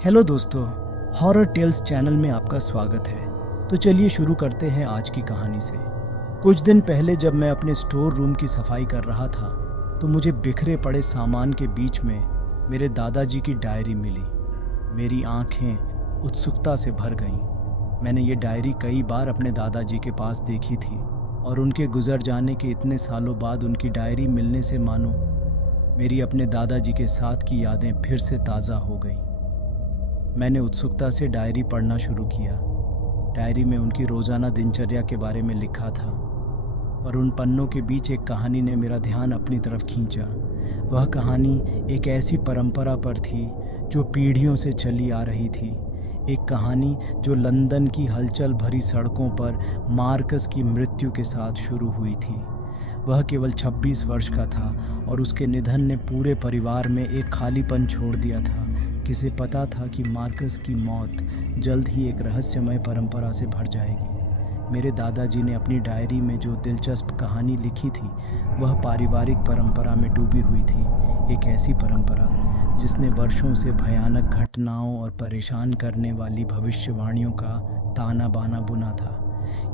Hello दोस्तों, horror tales channel में आपका स्वागत है। तो चलिए शुरू करते हैं आज की कहानी से। कुछ दिन पहले जब मैं अपने स्टोर रूम की सफाई कर रहा था तो मुझे बिखरे पड़े सामान के बीच में मेरे दादाजी की डायरी मिली। मेरी आंखें उत्सुकता से भर गईं। मैंने ये डायरी कई बार अपने दादाजी के पास देखी थी और उनके गुजर जाने के इतने सालों बाद उनकी डायरी मिलने से मानो मेरी अपने दादाजी के साथ की यादें फिर से ताज़ा हो गईं। मैंने उत्सुकता से डायरी पढ़ना शुरू किया। डायरी में उनकी रोज़ाना दिनचर्या के बारे में लिखा था, पर उन पन्नों के बीच एक कहानी ने मेरा ध्यान अपनी तरफ खींचा। वह कहानी एक ऐसी परंपरा पर थी जो पीढ़ियों से चली आ रही थी। एक कहानी जो लंदन की हलचल भरी सड़कों पर मार्कस की मृत्यु के साथ शुरू हुई थी। वह केवल 26 वर्ष का था और उसके निधन ने पूरे परिवार में एक खालीपन छोड़ दिया था। किसे पता था कि मार्कस की मौत जल्द ही एक रहस्यमय परंपरा से भर जाएगी। मेरे दादाजी ने अपनी डायरी में जो दिलचस्प कहानी लिखी थी वह पारिवारिक परंपरा में डूबी हुई थी। एक ऐसी परंपरा जिसने वर्षों से भयानक घटनाओं और परेशान करने वाली भविष्यवाणियों का ताना बाना बुना था।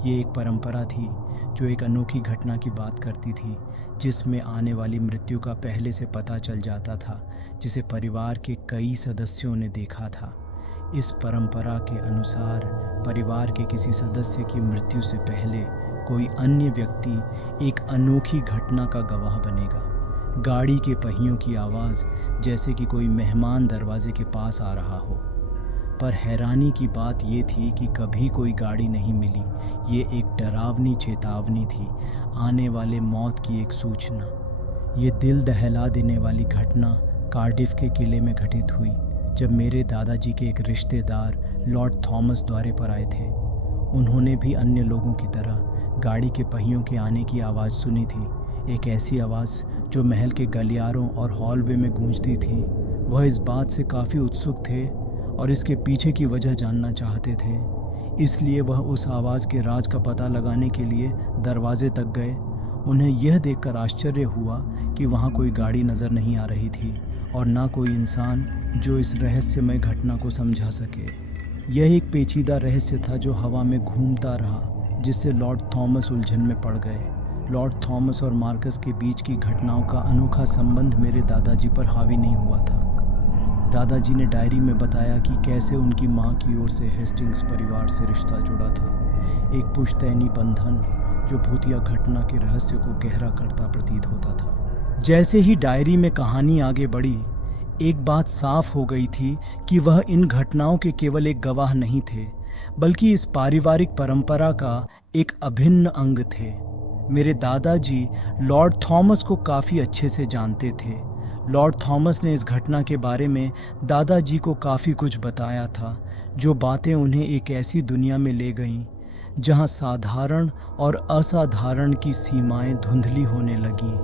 ये एक परंपरा थी जो एक अनोखी घटना की बात करती थी, जिसमें आने वाली मृत्यु का पहले से पता चल जाता था, जिसे परिवार के कई सदस्यों ने देखा था। इस परंपरा के अनुसार परिवार के किसी सदस्य की मृत्यु से पहले कोई अन्य व्यक्ति एक अनोखी घटना का गवाह बनेगा। गाड़ी के पहियों की आवाज़, जैसे कि कोई मेहमान दरवाजे के पास आ रहा हो। पर हैरानी की बात ये थी कि कभी कोई गाड़ी नहीं मिली। ये एक डरावनी चेतावनी थी, आने वाले मौत की एक सूचना। ये दिल दहला देने वाली घटना कार्डिफ के किले में घटित हुई, जब मेरे दादाजी के एक रिश्तेदार लॉर्ड थॉमस दौरे पर आए थे। उन्होंने भी अन्य लोगों की तरह गाड़ी के पहियों के आने की आवाज़ सुनी थी। एक ऐसी आवाज़ जो महल के गलियारों और हॉलवे में गूंजती थी। वह इस बात से काफ़ी उत्सुक थे और इसके पीछे की वजह जानना चाहते थे। इसलिए वह उस आवाज़ के राज का पता लगाने के लिए दरवाजे तक गए। उन्हें यह देखकर आश्चर्य हुआ कि वहाँ कोई गाड़ी नज़र नहीं आ रही थी और ना कोई इंसान जो इस रहस्यमय घटना को समझा सके। यह एक पेचीदा रहस्य था जो हवा में घूमता रहा, जिससे लॉर्ड थॉमस उलझन में पड़ गए। लॉर्ड थॉमस और मार्कस के बीच की घटनाओं का अनोखा संबंध मेरे दादाजी पर हावी नहीं हुआ था। दादाजी ने डायरी में बताया कि कैसे उनकी मां की ओर से हेस्टिंग्स परिवार से रिश्ता जुड़ा था, एक पुश्तैनी बंधन जो भूतिया घटना के रहस्य को गहरा करता प्रतीत होता था। जैसे ही डायरी में कहानी आगे बढ़ी, एक बात साफ हो गई थी कि वह इन घटनाओं के केवल एक गवाह नहीं थे, बल्कि इस पारिवारिक परंपरा का एक अभिन्न अंग थे। मेरे दादाजी लॉर्ड थॉमस को काफ़ी अच्छे से जानते थे। लॉर्ड थॉमस ने इस घटना के बारे में दादाजी को काफ़ी कुछ बताया था, जो बातें उन्हें एक ऐसी दुनिया में ले गईं जहां साधारण और असाधारण की सीमाएं धुंधली होने लगीं।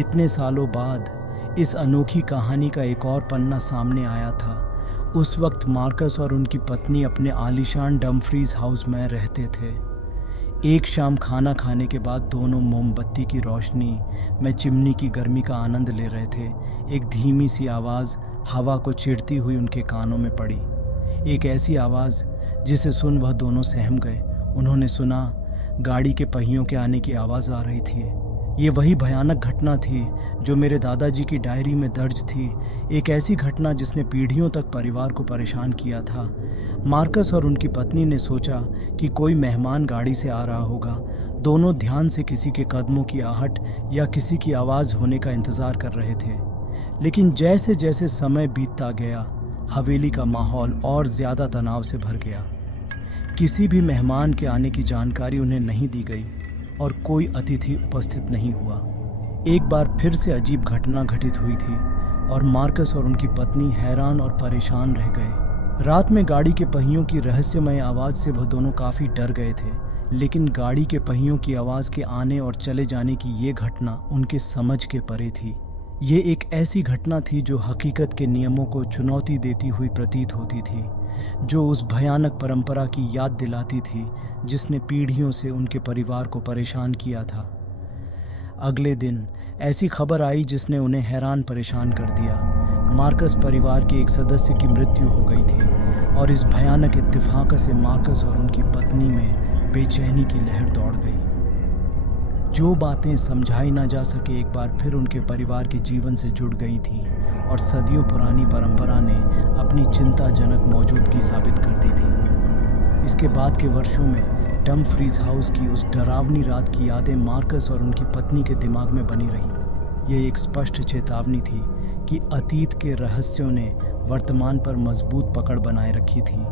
इतने सालों बाद इस अनोखी कहानी का एक और पन्ना सामने आया था। उस वक्त मार्कस और उनकी पत्नी अपने आलीशान डम्फ्रीज हाउस में रहते थे। एक शाम खाना खाने के बाद दोनों मोमबत्ती की रोशनी में चिमनी की गर्मी का आनंद ले रहे थे। एक धीमी सी आवाज़ हवा को चिढ़ती हुई उनके कानों में पड़ी, एक ऐसी आवाज़ जिसे सुन वह दोनों सहम गए। उन्होंने सुना गाड़ी के पहियों के आने की आवाज़ आ रही थी। ये वही भयानक घटना थी जो मेरे दादाजी की डायरी में दर्ज थी, एक ऐसी घटना जिसने पीढ़ियों तक परिवार को परेशान किया था। मार्कस और उनकी पत्नी ने सोचा कि कोई मेहमान गाड़ी से आ रहा होगा। दोनों ध्यान से किसी के कदमों की आहट या किसी की आवाज़ होने का इंतज़ार कर रहे थे। लेकिन जैसे जैसे समय बीतता गया, हवेली का माहौल और ज़्यादा तनाव से भर गया। किसी भी मेहमान के आने की जानकारी उन्हें नहीं दी गई और कोई अतिथि उपस्थित नहीं हुआ। एक बार फिर से अजीब घटना घटित हुई थी और मार्कस और उनकी पत्नी हैरान और परेशान रह गए। रात में गाड़ी के पहियों की रहस्यमय आवाज़ से वह दोनों काफ़ी डर गए थे, लेकिन गाड़ी के पहियों की आवाज़ के आने और चले जाने की ये घटना उनके समझ के परे थी। ये एक ऐसी घटना थी जो हकीकत के नियमों को चुनौती देती हुई प्रतीत होती थी, जो उस भयानक परंपरा की याद दिलाती थी जिसने पीढ़ियों से उनके परिवार को परेशान किया था। अगले दिन ऐसी खबर आई जिसने उन्हें हैरान परेशान कर दिया। मार्कस परिवार के एक सदस्य की मृत्यु हो गई थी और इस भयानक इत्तेफाक से मार्कस और उनकी पत्नी में बेचैनी की लहर दौड़ गई। जो बातें समझाई ना जा सके एक बार फिर उनके परिवार के जीवन से जुड़ गई थीं और सदियों पुरानी परंपरा ने अपनी चिंताजनक मौजूदगी साबित कर दी थी। इसके बाद के वर्षों में डमफ्रीज हाउस की उस डरावनी रात की यादें मार्कस और उनकी पत्नी के दिमाग में बनी रहीं। ये एक स्पष्ट चेतावनी थी कि अतीत के रहस्यों ने वर्तमान पर मजबूत पकड़ बनाए रखी थी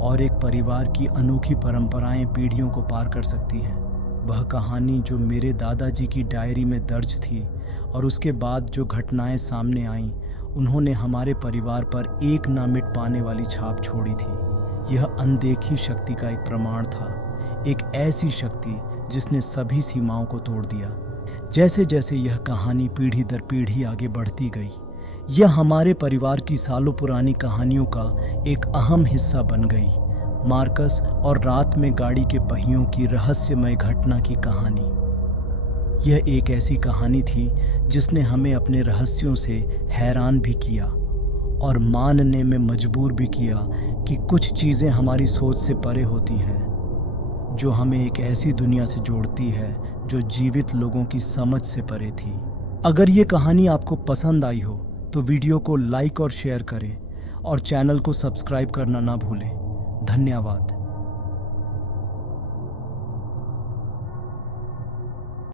और एक परिवार की अनोखी परंपराएं पीढ़ियों को पार कर सकती हैं। वह कहानी जो मेरे दादाजी की डायरी में दर्ज थी और उसके बाद जो घटनाएं सामने आईं, उन्होंने हमारे परिवार पर एक ना मिट पाने वाली छाप छोड़ी थी। यह अनदेखी शक्ति का एक प्रमाण था, एक ऐसी शक्ति जिसने सभी सीमाओं को तोड़ दिया। जैसे जैसे यह कहानी पीढ़ी दर पीढ़ी आगे बढ़ती गई, यह हमारे परिवार की सालों पुरानी कहानियों का एक अहम हिस्सा बन गई। मार्कस और रात में गाड़ी के पहियों की रहस्यमय घटना की कहानी। यह एक ऐसी कहानी थी जिसने हमें अपने रहस्यों से हैरान भी किया और मानने में मजबूर भी किया कि कुछ चीज़ें हमारी सोच से परे होती हैं, जो हमें एक ऐसी दुनिया से जोड़ती है जो जीवित लोगों की समझ से परे थी। अगर ये कहानी आपको पसंद आई हो तो वीडियो को लाइक और शेयर करें और चैनल को सब्सक्राइब करना ना भूलें। धन्यवाद।